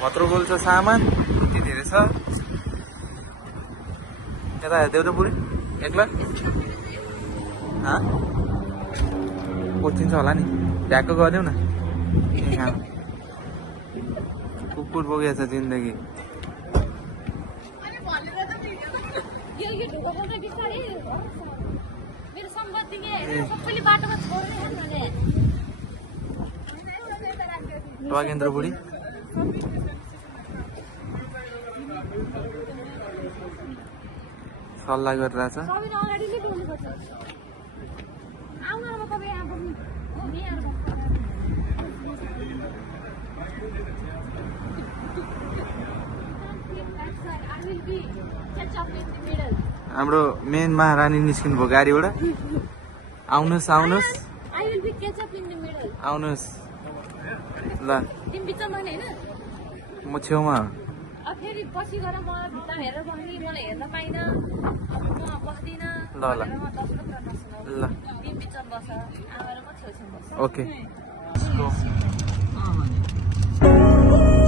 खतरो बोल्छ सामान यति धेरै छ यता हेर्दै त बुढी एक्ला पोचिन्छ होला नि ढ्याक्क गर्यौ न कुकुर बोकेछ जिन्दगी टगेन्द्र बुढी सल्लाह गरिरहेछ हाम्रो मेन महारानी निस्किनु भयो गाडीबाट आउनुहोस् आउनुहोस् आउनुहोस् ल म छेउमा ल ल ल ओके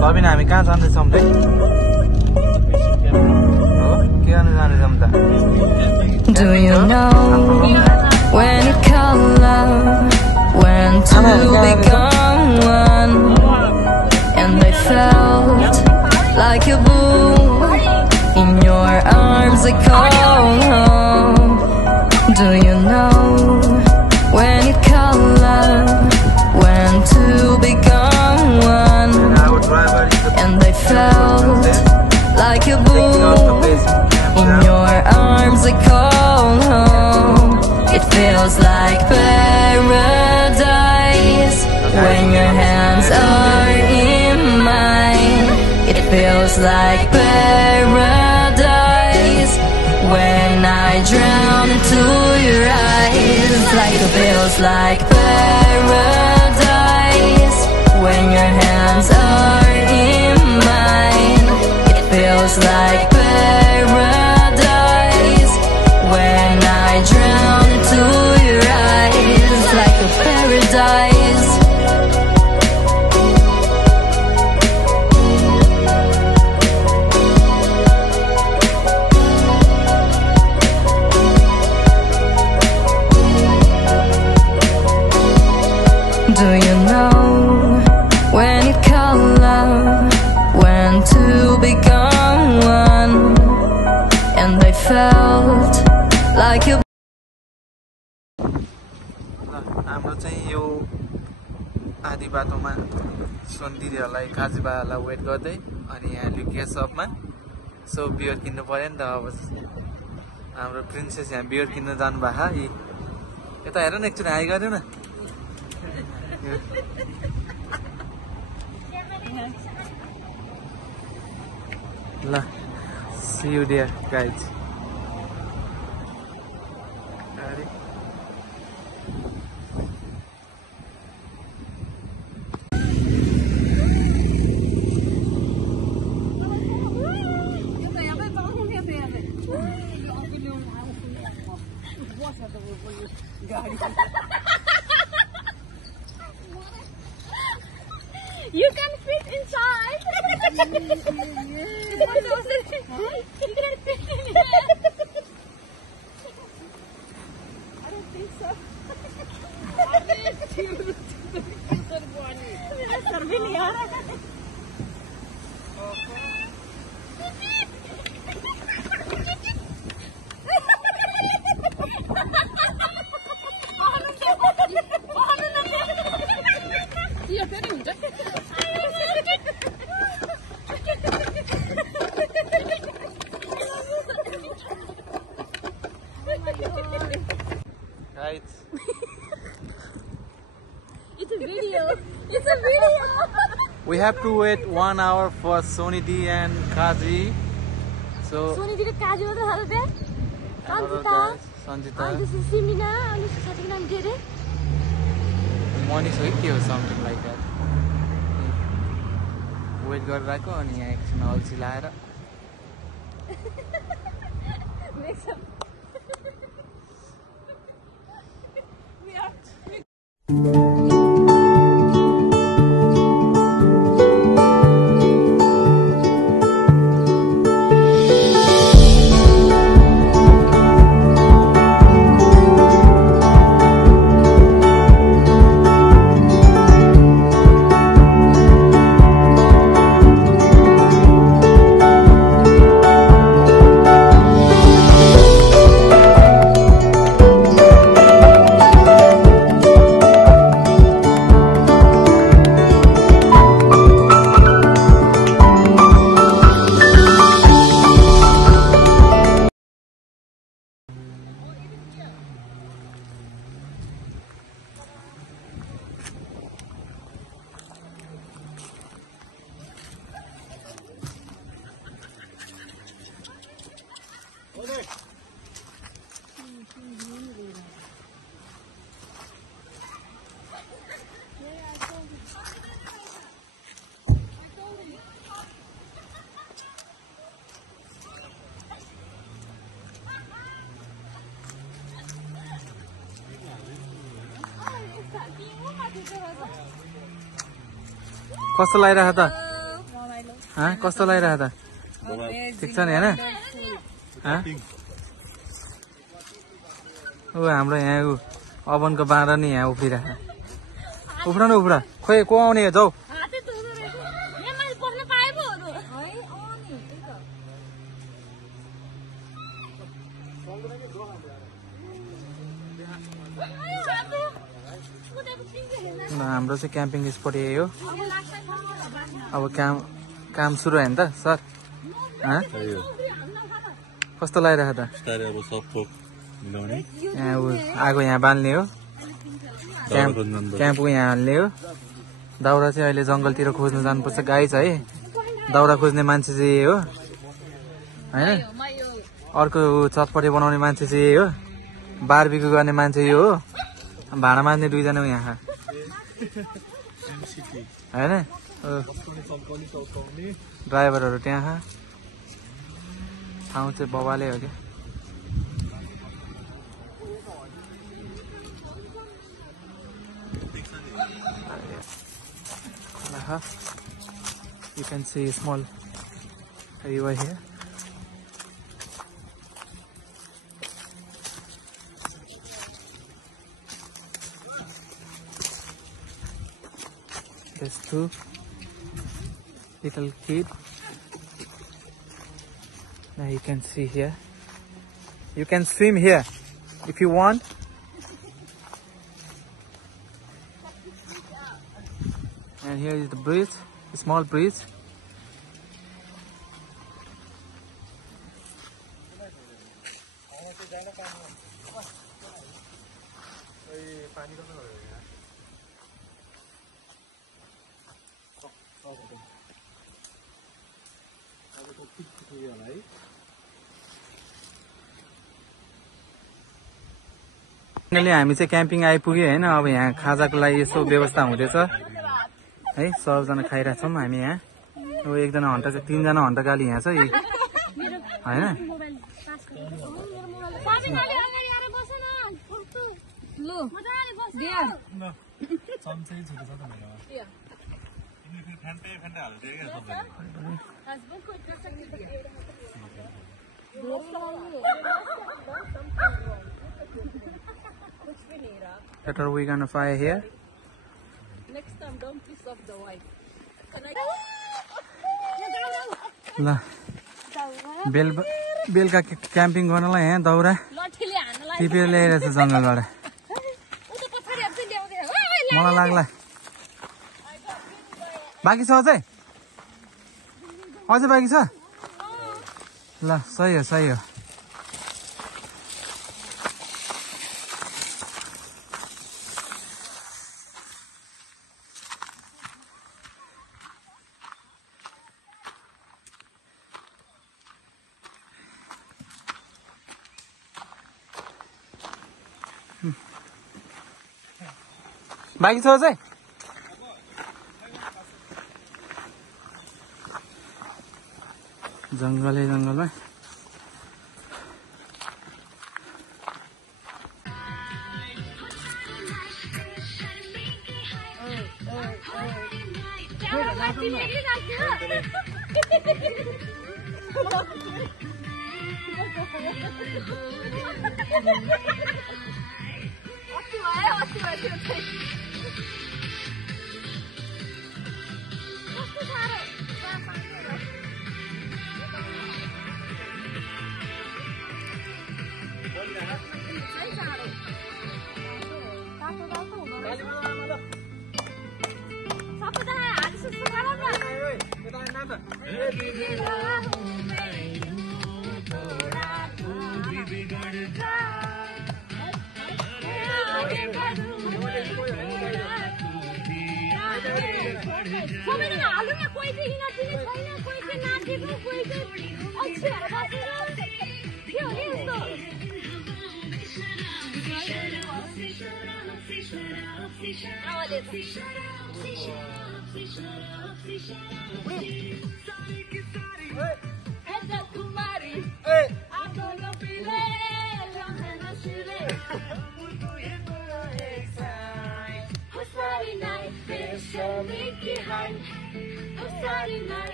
सबिना हामी कहाँ जाँदैछौँ त के गर्नु जाँदैछौँ त Do you know when you call love, when two become one, and they felt like a boom in your arms they call home. Do you know when you call love, when two become one, and they felt like a boom in your arms they call home. It feels like paradise when your hands are in mine. It feels like paradise when I drown into your eyes. Like it feels like paradise when your hands are in mine. It feels like paradise when I drown into your eyes. Like a paradise. Do you know when you call love, when two become one, and they felt like you. हाम्रो चाहिँ यो आधी बाटोमा सोनदिदीहरूलाई काजीबालाई weight गर्दै अनि यहाँ लुकिया सपमा so beer किन्नु पर्यो नि त अब हाम्रो प्रिन्सेस यहाँ बियर किन्न जानु भएको यी यता हेर न एकचोटि हाई गर्यो न ल see you there guys You can fit inside. You can fit in here. I don't think so. Right. It's a video. It's a video. We have to wait 1 hour for Sony D and Kaji. So Sony D and Kaji what the hell there? Sanjita. This is Simina. And this is Satina and Jere. Monish or something like that. Wait गरिरहेको अनि यहाँ एकछिन अल्छी लाएर Mix up. We are कस्तो लागिरहेको त कस्तो लागिरहेको त ठिक छ नि होइन ऊ हाम्रो यहाँ ऊ ओभनको बाँडा नि यहाँ उफ्रिरहेको उफ्र न उफ्र खोइ को आउने जाऊ हाम्रो चाहिँ क्याम्पिङ स्पट यही हो अब काम सुरु भयो नि त सर कस्तो लागिरहेको त यहाँ आगो यहाँ बाल्ने हो क्याम्पको यहाँ हाल्ने हो दाउरा चाहिँ अहिले जङ्गलतिर खोज्नु जानुपर्छ गाई छ है दाउरा खोज्ने मान्छे चाहिँ यही हो होइन अर्को चटपटे बनाउने मान्छे चाहिँ यही हो बारबिक्यू गर्ने मान्छे यो हो भाँडा माझ्ने दुईजना यहाँ होइन ड्राइभरहरू त्यहाँ ठाउँ चाहिँ बबाले हो क्या you can see a small river here. There's two little kids. Now you can see here. You can swim here if you want. And here is the bridge, a small bridge. हामी चाहिँ camping आइपुग्यो होइन अब यहाँ खाजाको लागि यसो व्यवस्था हुँदैछ है सबजना खाइरहेछौँ हामी यहाँ अब एकजना हन्टा तीनजना हन्टकाली यहाँ छ होइन What are we gonna fire here? Next time, don't piss off the wife. ल बेलुका क्याम्पिङ गर्नलाई यहाँ दाउरा टिपेर ल्याइरहेछ जङ्गलबाट मलाई लाग्ला बाँकी छ अझै बाँकी छ ल सही हो बाँकी छ अझै जङ्गलमा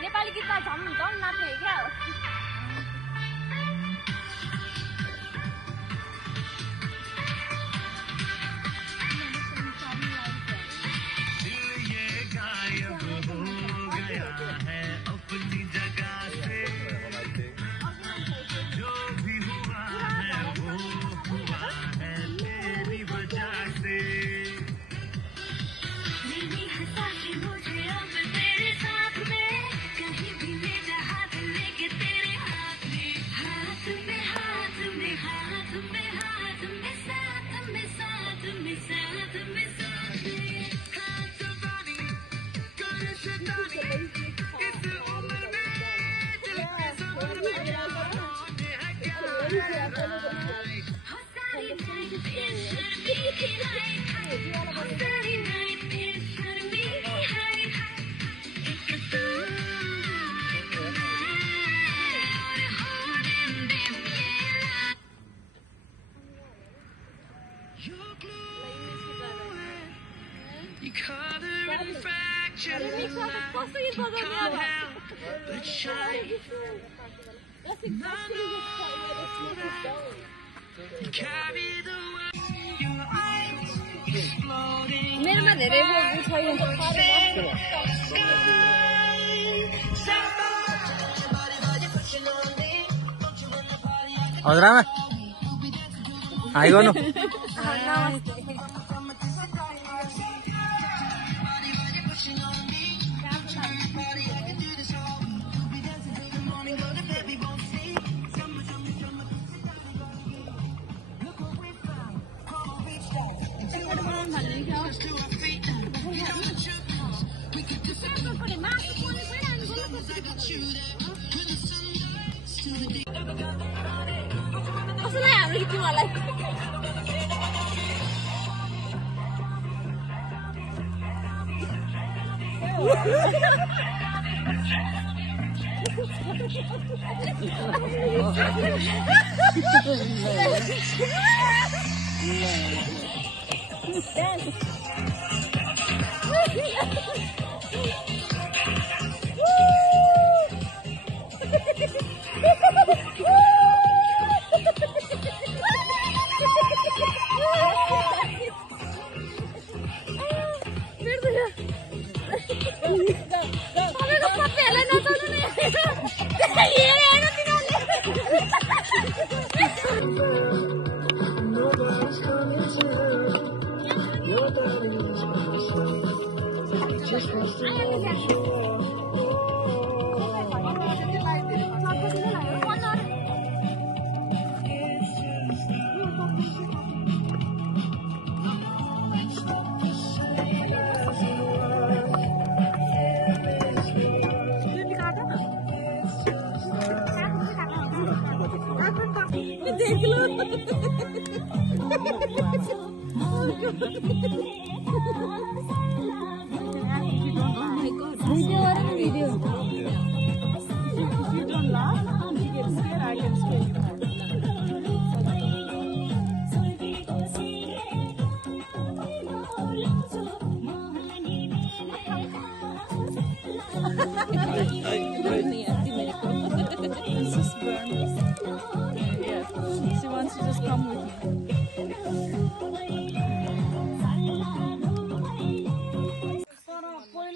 नेपाली गीतमा झम झम नाच्ने क्या हो मेरोमा धेरै बोल्नु छैन हजुरआमा हाई गर्नु कसैलाई हाम्रो गीत मलाई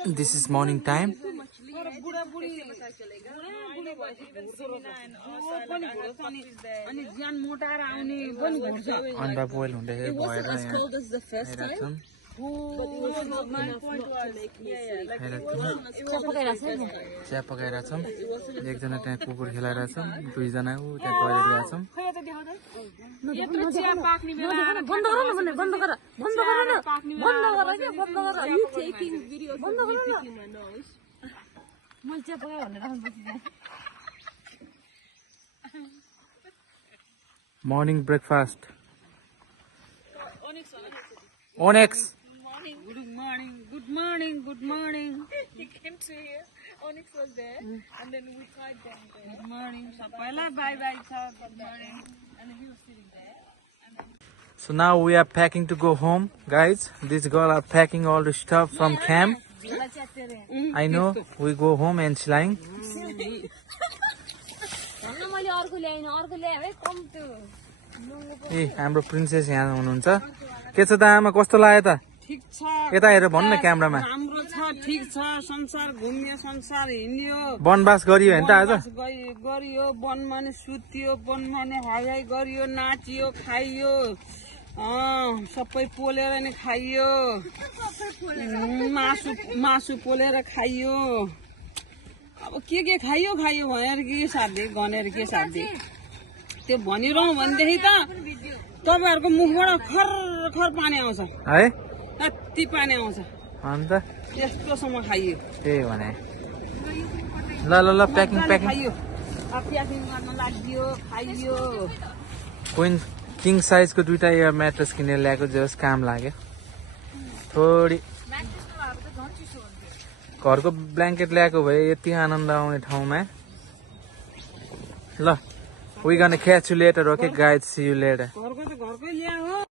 This is morning time. Anda boil hunde It wasn't as cold as the first time. चिया पकाइरहेको छौँ एकजना त्यहाँ कुकुर खेलाइरहेको छौँ दुईजना ऊ त्यहाँ टोइलेट गएको छौँ morning breakfast Onyx Good morning. He came to here. Onyx was there, and then we tried them there. Good morning. Bye. Good morning. And he was sitting there. so now we are packing to go home guys these girls are packing all the stuff from camp I know we go home and Shilang ए हाम्रो princess यहाँ हुनुहुन्छ के छ त आमा कस्तो लाग्यो त ठीक छ यता हेरेर भन्नु न क्यामेरामा राम्रो छ ठीक छ संसार घुम्यो संसार हिँड्यो वनवास गरियो हैन त आज गरियो वनमा नि सुत्यो वनमा नि हाई गरियो नाचियो खाइयो सबै पोलेर नि खाइयो मासु पोलेर खाइयो अब के खाइयो भनेर के साध्य गनेर के साध्य त्यो भनिरहनु भनेदेखि त तपाईहरुको मुखबाट खर पानी आउँछ है कति पानी आउँछ अन्त यस्तोसम्म खाइयो त्यही भने ल प्याकिङ खाइयो प्याकिङ गर्न लाग्यो खाइयो क्वीन किङ साइजको दुईटा एयर म्याट्रेस किनेर ल्याएको जस काम लाग्यो थोडी घरको ब्ल्याङ्केट ल्याएको भए यति आनन्द आउने ठाउँमा ल we gonna catch you later okay guys see you later घरको त घरकै ल्या हो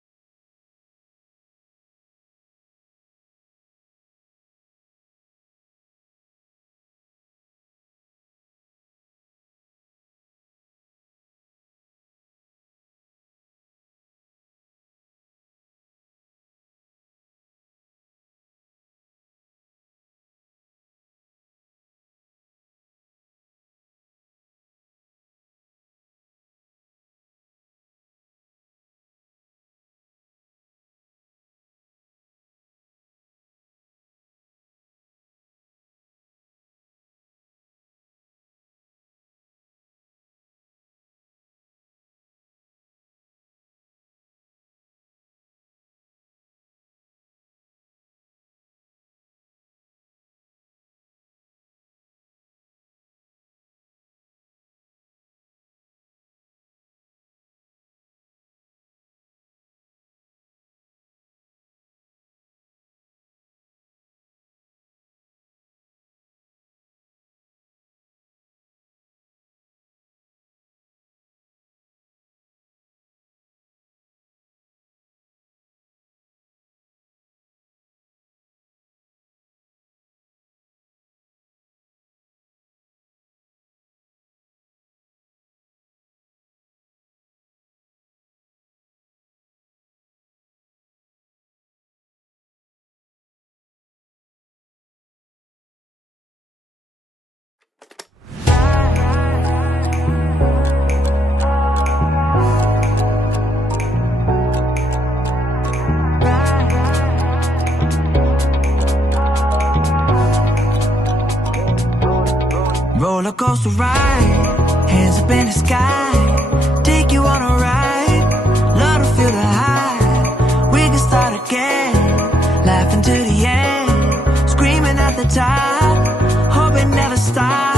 Roller coaster ride, hands up in the sky, take you on a ride, love to feel the high. We can start again, laughing to the end, screaming at the top, hope it never stops.